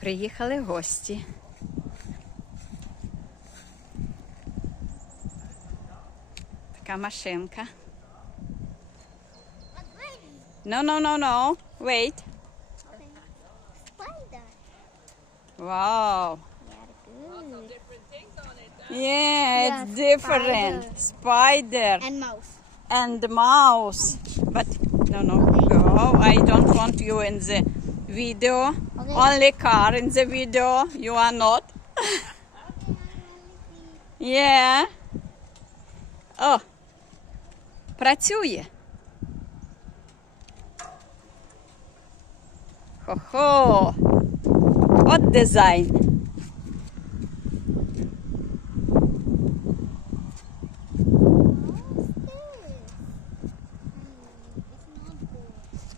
Приїхали гості. Така машинка. No, no, no, no. Wait. Spider. Wow. Yeah, it's different. Spider And mouse. and mouse. But no, no. Oh, I don't want you in the video. Only car in the video. You are not. Yeah. О, працює. Хо-хо. От дизайн.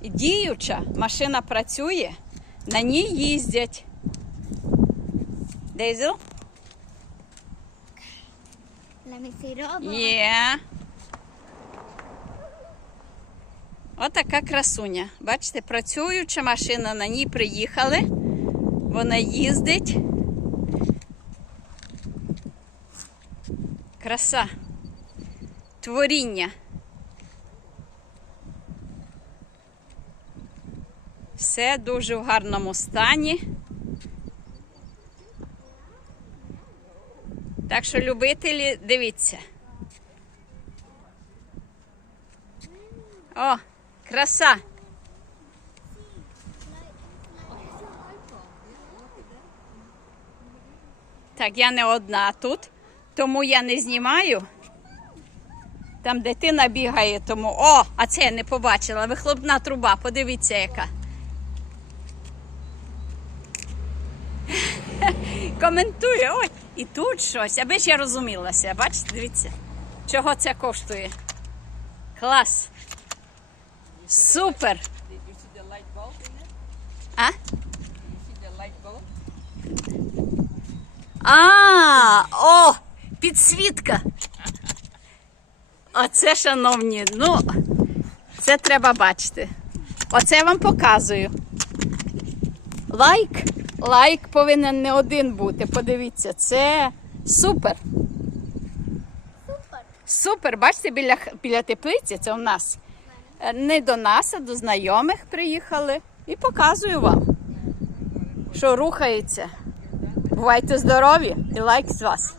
Діюча машина працює, на ній їздять. Дейзел? Є. Отака красуня. Бачите, працююча машина, на ній приїхали. Вона їздить. Краса. Творіння. Все дуже в гарному стані. Так що, любителі, дивіться. О, краса. Так, я не одна тут, тому я не знімаю. Там дитина бігає, тому. О, а це я не побачила. Вихлопна труба, подивіться, яка. Коментує, ой, і тут щось, аби ж я розумілася. Бачите, дивіться, чого це коштує. Клас. Супер. А? А, о, підсвітка. Оце, шановні, ну, це треба бачити. Оце я вам показую. Лайк. Лайк повинен не один бути. Подивіться, це супер. Супер. Супер, бачите, біля, біля теплиці, це у нас. Е, Не до нас, а до знайомих приїхали. І показую вам, що рухається. Бувайте здорові і лайк з вас.